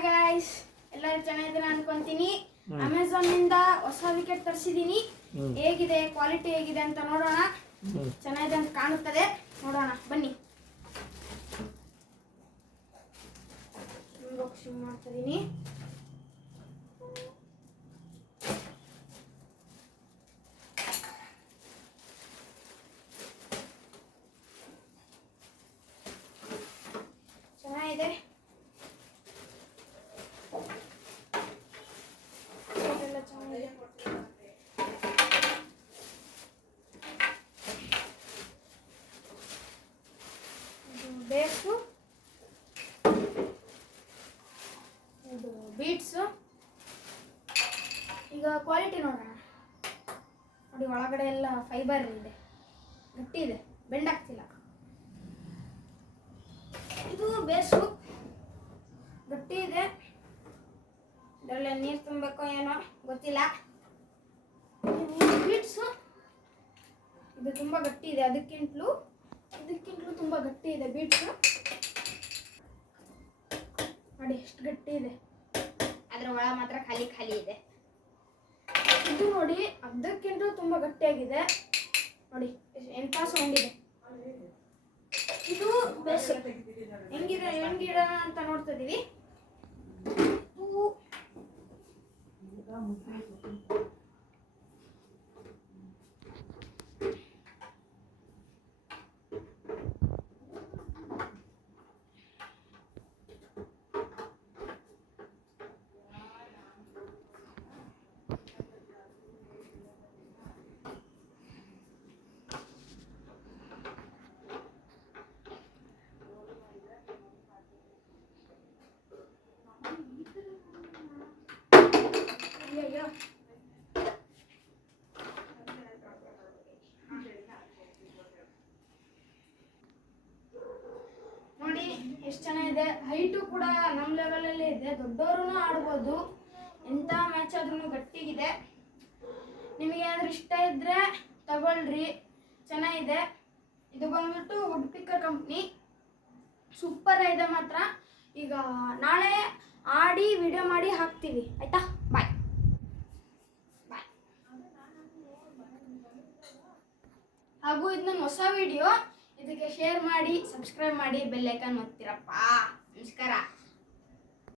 Hi guys, ಎಲ್ಲರೂ ಚೆನ್ನಾಗಿದ್ದೀರಾ ಅನ್ಕೊಂತೀನಿ. ಅಮೆಝಾನ್ ನಿಂದ ಹೊಸ ವಿಕೆಟ್ ತರಿಸಿದ್ದೀನಿ. ಹೇಗಿದೆ, ಕ್ವಾಲಿಟಿ ಹೇಗಿದೆ ಅಂತ ನೋಡೋಣ. ಚೆನ್ನಾಗಿದೆ ಅಂತ ಕಾಣುತ್ತದೆ, ನೋಡೋಣ ಬನ್ನಿ. ಅನ್ಬಾಕ್ಸಿಂಗ್ ಮಾಡ್ತಿದ್ದೀನಿ. ಚೆನ್ನಾಗಿದೆ. ಬೇಸು, ಇದು ಬೀಟ್ಸು. ಈಗ ಕ್ವಾಲಿಟಿ ನೋಡೋಣ. ನೋಡಿ, ಒಳಗಡೆ ಎಲ್ಲ ಫೈಬರ್ ಇದೆ, ಗಟ್ಟಿ ಇದೆ, ಬೆಂಡ್ ಆಗ್ತಿಲ್ಲ. ಇದು ಬೇಸು ಗಟ್ಟಿ ಇದೆ, ಇದರಲ್ಲೇ ನೀರು ತುಂಬಬೇಕೋ ಏನೋ ಗೊತ್ತಿಲ್ಲ. ಬೀಟ್ಸು ಇದು ತುಂಬ ಗಟ್ಟಿ ಇದೆ, ಅದಕ್ಕಿಂತಲೂ ತುಂಬ ಗಟ್ಟಿ ಇದೆ ಬೀಟ್ಸು. ನೋಡಿ ಎಷ್ಟು ಗಟ್ಟಿ ಇದೆ, ಅದರ ಒಳ ಮಾತ್ರ ಖಾಲಿ ಖಾಲಿ ಇದೆ. ಇದು ನೋಡಿ ಅದಕ್ಕಿಂತಲೂ ತುಂಬ ಗಟ್ಟಿಯಾಗಿದೆ. ನೋಡಿ ಎಂಥ ಸೌಂಡ್ ಇದೆ. ಇದು ಬೇಸ್ ಹೆಂಗಿಡ ಅಂತ ನೋಡ್ತಾ ಇದೀವಿ. ನೋಡಿ ಎಷ್ಟು ಚೆನ್ನಾಗಿದೆ. ಹೈಟು ಕೂಡ ನಮ್ಮ ಲೆವೆಲಲ್ಲಿ ಇದೆ, ದೊಡ್ಡವರು ಆಡ್ಬೋದು. ಎಂಥ ಮ್ಯಾಚ್ ಆದ್ರೂ ಗಟ್ಟಿಗಿದೆ. ನಿಮಗೆ ಏನಾದರೂ ಇಷ್ಟ ಇದ್ದರೆ ತಗೊಳ್ರಿ, ಚೆನ್ನಾಗಿದೆ. ಇದು ಬಂದ್ಬಿಟ್ಟು ವುಡ್ ಪಿಕ್ಕರ್ ಕಂಪ್ನಿ, ಸೂಪರ್ ಇದೆ ಮಾತ್ರ. ಈಗ ನಾಳೆ ಆಡಿ ವಿಡಿಯೋ ಮಾಡಿ ಹಾಕ್ತೀವಿ, ಆಯಿತಾ? ಬಾಯ್. ಹಾಗೂ ಇದು ನನ್ನ ಹೊಸ ವಿಡಿಯೋ, ಇದಕ್ಕೆ ಶೇರ್ ಮಾಡಿ, ಸಬ್ಸ್ಕ್ರೈಬ್ ಮಾಡಿ, ಬೆಲ್ ಐಕಾನ್ ಒತ್ತಿರಪ್ಪ. ನಮಸ್ಕಾರ.